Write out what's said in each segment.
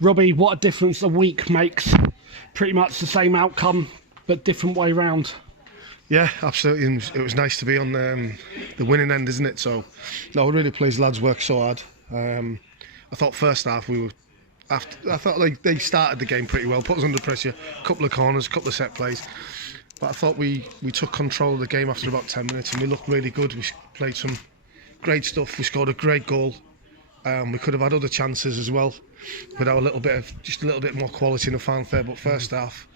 Robbie, what a difference a week makes. Pretty much the same outcome, but different way round. Yeah, absolutely. And it was nice to be on the winning end, isn't it? So, no, we're really pleased. Lads worked so hard. I thought first half I thought like they started the game pretty well, put us under pressure, a couple of corners, a couple of set plays. But I thought we took control of the game after about 10 minutes and we looked really good. We played some great stuff. We scored a great goal. We could have had other chances as well, without a little bit more quality in the fanfare. But first half,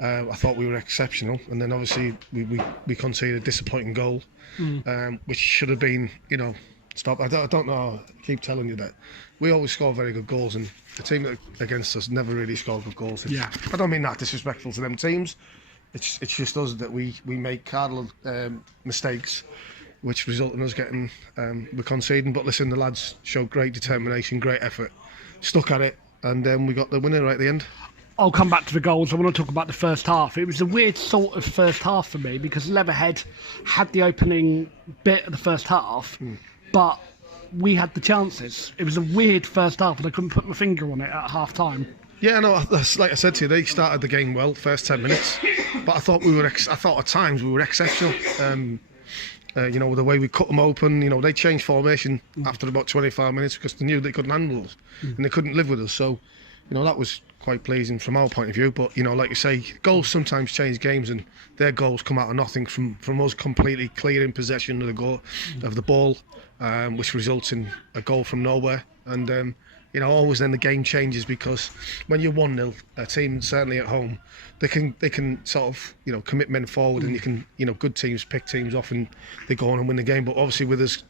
I thought we were exceptional, and then obviously we conceded a disappointing goal, which should have been, stop. I don't know. I keep telling you that we always score very good goals, and the team against us never really scored good goals. Yeah. I don't mean that disrespectful to them teams. It's just us that we make cardinal mistakes, which result in us getting we're conceding. But listen, the lads showed great determination, great effort, stuck at it, and then we got the winner right at the end. I'll come back to the goals. I want to talk about the first half. It was a weird sort of first half for me because Leatherhead had the opening bit of the first half, but we had the chances. It was a weird first half and I couldn't put my finger on it at half time. Yeah, no, like I said to you, they started the game well, first 10 minutes, but I thought at times we were exceptional. The way we cut them open, they changed formation after about 25 minutes because they knew they couldn't handle us and they couldn't live with us. So, that was quite pleasing from our point of view. But, like you say, goals sometimes change games, and their goals come out of nothing from us completely clearing possession of the ball, which results in a goal from nowhere. And, always then the game changes because when you're 1-0, a team, certainly at home, they can sort of, commit men forward and you can, good teams pick teams off and they go on and win the game. But obviously with us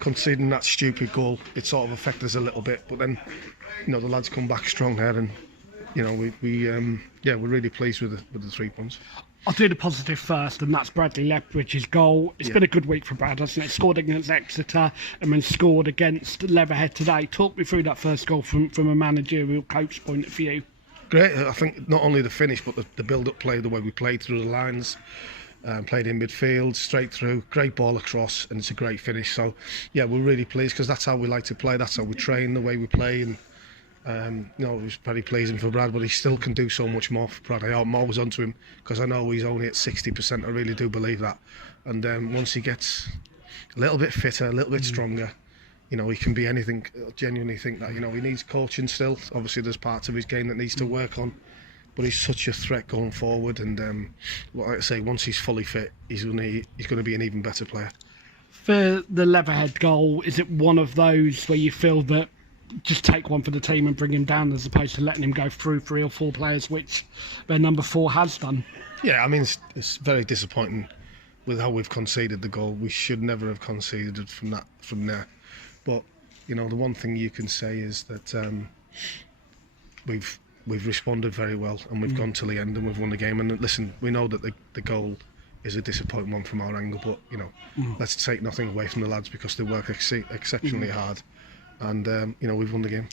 conceding that stupid goal, it sort of affected us a little bit. But then, the lads come back strong there and, we're really pleased with the 3 points. I'll do the positive first, and that's Bradley Lethbridge's goal. It's been a good week for Brad, hasn't it? Scored against Exeter and then scored against Leatherhead today. Talk me through that first goal from a managerial coach point of view. Great. I think not only the finish, but the build-up play, the way we played through the lines, played in midfield, straight through, great ball across, and it's a great finish. So, yeah, we're really pleased because that's how we like to play. That's how we train, the way we play, and it was very pleasing for Brad, but he still can do so much more for Brad. I'm always onto him because I know he's only at 60%. I really do believe that. And once he gets a little bit fitter, a little bit stronger, he can be anything. I genuinely think that, he needs coaching still. Obviously, there's parts of his game that needs to work on, but he's such a threat going forward. And like I say, once he's fully fit, he's going to be an even better player. For the Leatherhead goal, is it one of those where you feel that just take one for the team and bring him down as opposed to letting him go through 3 or 4 players, which their number 4 has done? Yeah, I mean, it's very disappointing with how we've conceded the goal. We should never have conceded from there. But, the one thing you can say is that we've responded very well and we've gone to the end and we've won the game. And listen, we know that the goal is a disappointing one from our angle, but, let's take nothing away from the lads because they work exceptionally hard. And we've won the game.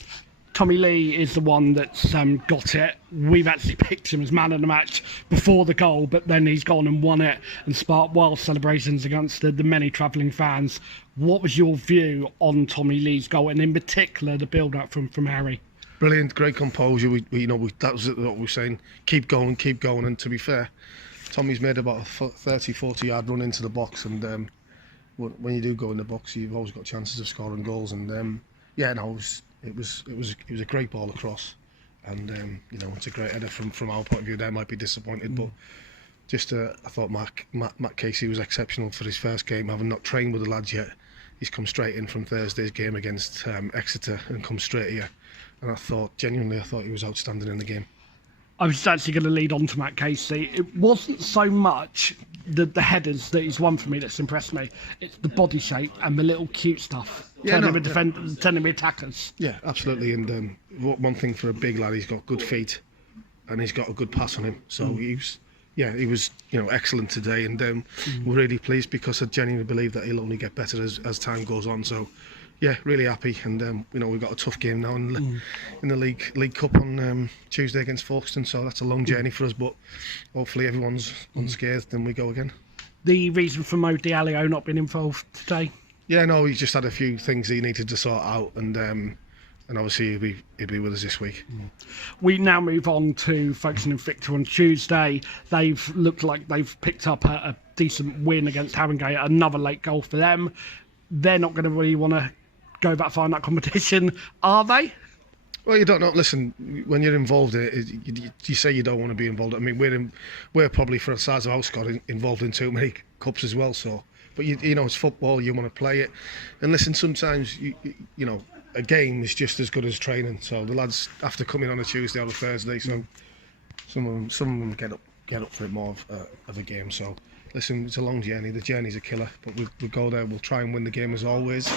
Tommy Lee is the one that's got it. We've actually picked him as man of the match before the goal, but then he's gone and won it and sparked wild celebrations against the many travelling fans. What was your view on Tommy Lee's goal, and in particular the build-up from Harry? Brilliant, great composure. That was what we were saying. Keep going. And to be fair, Tommy's made about a 30-40 yard run into the box, and when you do go in the box, you've always got chances of scoring goals. And it was a great ball across, and it's a great header from our point of view. They might be disappointed, but I thought Matt Casey was exceptional for his first game, having not trained with the lads yet. He's come straight in from Thursday's game against Exeter and come straight here, and I thought he was outstanding in the game. I was actually going to lead on to Matt Casey. It wasn't so much the headers that he's won for me that's impressed me. It's the body shape and the little cute stuff. Turning with attackers. Yeah, absolutely. And one thing for a big lad, he's got good feet and he's got a good pass on him. So he was excellent today. And we're really pleased because I genuinely believe that he'll only get better as time goes on. So, yeah, really happy. And, we've got a tough game now in the League Cup on Tuesday against Folkestone. So that's a long journey for us. But hopefully everyone's unscathed and we go again. The reason for Mo Diallo not being involved today? Yeah, no, he just had a few things he needed to sort out, and and obviously he'll be with us this week. We now move on to focusing on Victor on Tuesday. They've looked like they've picked up a decent win against Haringey, another late goal for them. They're not going to really want to go that far in that competition, are they? Well, you don't know. Listen, when you're involved in it, you say you don't want to be involved. I mean, we're probably, for the size of our squad, involved in too many cups as well. So, but you know, it's football. You want to play it, and listen. Sometimes you know, a game is just as good as training. So the lads have to come in on a Tuesday or a Thursday. So some of them get up for it more of a game. So listen, it's a long journey. The journey's a killer, but we'll go there. We'll try and win the game as always.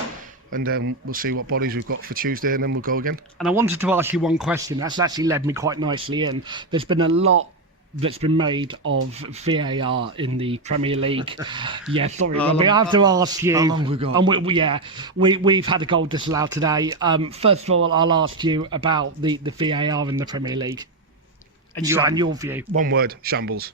And then we'll see what bodies we've got for Tuesday, and then we'll go again. And I wanted to ask you one question. That's actually led me quite nicely in. There's been a lot that's been made of VAR in the Premier League. Yeah, sorry, Robbie, I have to ask you. How long have we got? And we've had a goal disallowed today. First of all, I'll ask you about the VAR in the Premier League and your view. One word: shambles.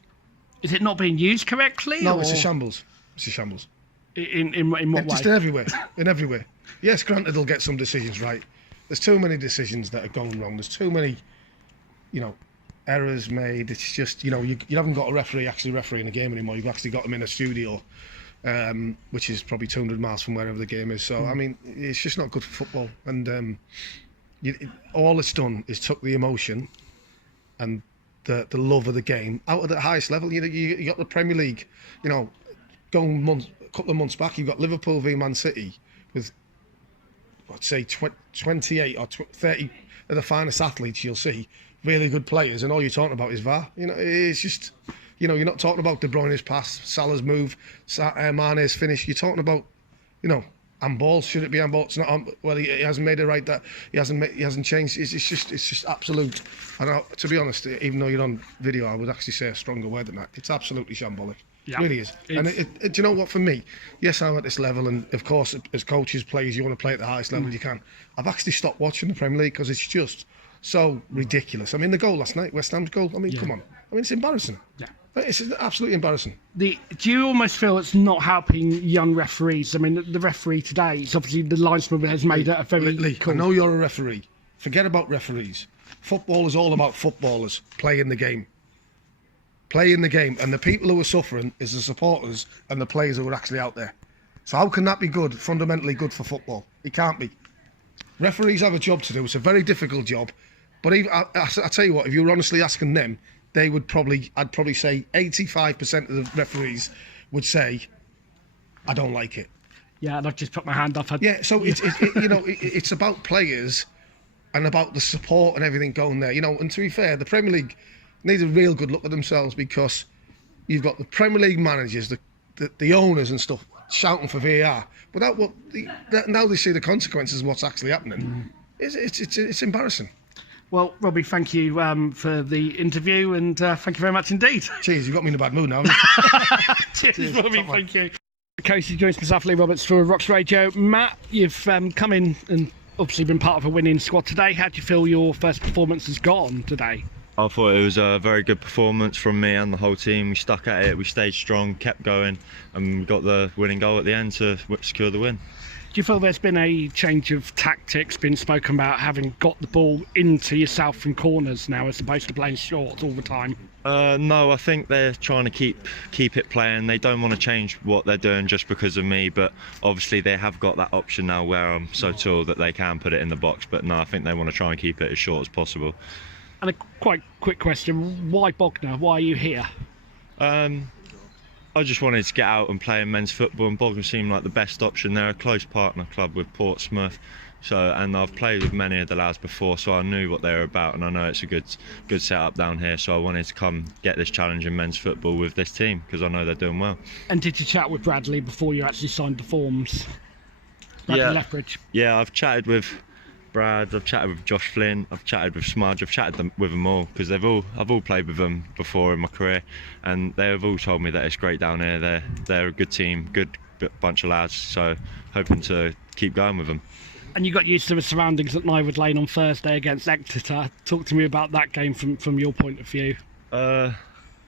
Is it not being used correctly? No, it's a shambles. It's a shambles. In what way? Just everywhere. In everywhere. Yes, granted, they'll get some decisions right. There's too many decisions that are going wrong. There's too many, you know, errors made. It's just, you know, you haven't got a referee actually refereeing a game anymore. You've actually got them in a studio, which is probably 200 miles from wherever the game is. So, I mean, it's just not good for football. And all it's done is took the emotion and the love of the game out of the highest level. You got the Premier League, you know, going a couple of months back, you've got Liverpool v Man City with, I'd say, 28 or 30 of the finest athletes you'll see, really good players, and all you're talking about is VAR. You know, it's just, you know, you're not talking about De Bruyne's pass, Salah's move, Mane's finish. You're talking about, you know, handballs. Should it be handball? It's not. Well, he hasn't made it right. That he hasn't changed. It's just absolute. And to be honest, even though you're on video, I would actually say a stronger word than that. It's absolutely shambolic. Yeah, it really is. And do you know what, for me, yes, I'm at this level, and of course, as coaches, players, you want to play at the highest level you can. I've actually stopped watching the Premier League because it's just so ridiculous. I mean, the goal last night, West Ham's goal, I mean, come on. I mean, it's embarrassing. Yeah. It's absolutely embarrassing. Do you almost feel it's not helping young referees? I mean, the referee today, it's obviously the linesman has made it a very... Lee, I know you're a referee. Forget about referees. Football is all about footballers playing the game. Playing the game, and the people who are suffering is the supporters and the players who are actually out there. So how can that be good, fundamentally good for football? It can't be. Referees have a job to do. It's a very difficult job. But even, I tell you what, if you were honestly asking them, I'd probably say 85% of the referees would say, I don't like it. Yeah, and I've just put my hand up. Yeah, so it's about players and about the support and everything going there. You know, and to be fair, the Premier League need a real good look at themselves, because you've got the Premier League managers, the owners and stuff shouting for VAR, without now they see the consequences of what's actually happening. It's embarrassing. Well, Robbie, thank you for the interview, and thank you very much indeed. Cheers, you got me in a bad mood now. Cheers, Robbie, thank you. Casey joins myself, Lee Roberts, for Rocks Radio. Matt, you've come in and obviously been part of a winning squad today. How do you feel your first performance has gone today? I thought it was a very good performance from me and the whole team. We stuck at it, we stayed strong, kept going, and got the winning goal at the end to secure the win. Do you feel there's been a change of tactics been spoken about, having got the ball into yourself from corners now as opposed to playing short all the time? No, I think they're trying to keep it playing. They don't want to change what they're doing just because of me, but obviously they have got that option now where I'm so tall that they can put it in the box. But no, I think they want to try and keep it as short as possible. And a quite quick question, why Bognor? Why are you here? I just wanted to get out and play in men's football, and Bognor seemed like the best option. They're a close partner club with Portsmouth, and I've played with many of the lads before, so I knew what they were about, and I know it's a good setup down here, so I wanted to come get this challenge in men's football with this team, because I know they're doing well. And did you chat with Bradley before you actually signed the forms? Bradley Lethbridge? Yeah, I've chatted with Brad, I've chatted with Josh Flint, I've chatted with Smudge, I've chatted with them all, because I've all played with them before in my career, and they have all told me that it's great down here. They're a good team, good bunch of lads, so hoping to keep going with them. And you got used to the surroundings at Nywood Lane on Thursday against Exeter. Talk to me about that game from your point of view. I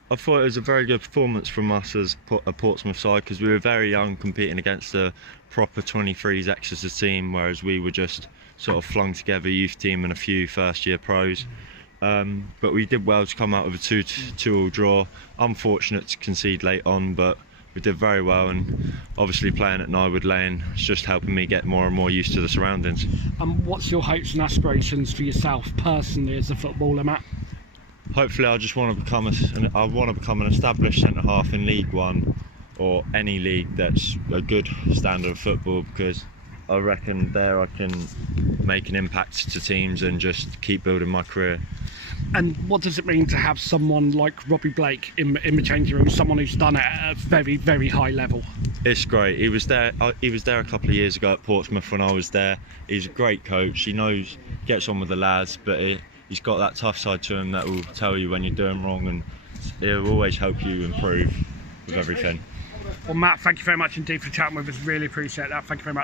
thought it was a very good performance from us as a Portsmouth side, because we were very young, competing against a proper 23s Exeter team, whereas we were just sort of flung together youth team and a few first year pros. But we did well to come out with a 2-2 draw. Unfortunate to concede late on, but we did very well, and obviously playing at Nywood Lane is just helping me get more and more used to the surroundings. And what's your hopes and aspirations for yourself personally as a footballer, Matt? Hopefully, I just want to become an established centre half in League One or any league that's a good standard of football, because I reckon there I can make an impact to teams and just keep building my career. And what does it mean to have someone like Robbie Blake in the changing room, someone who's done it at a very, very high level? It's great. He was there a couple of years ago at Portsmouth when I was there. He's a great coach. He gets on with the lads, but he's got that tough side to him that will tell you when you're doing wrong, and he'll always help you improve with everything. Well, Matt, thank you very much indeed for chatting with us. Really appreciate that. Thank you very much.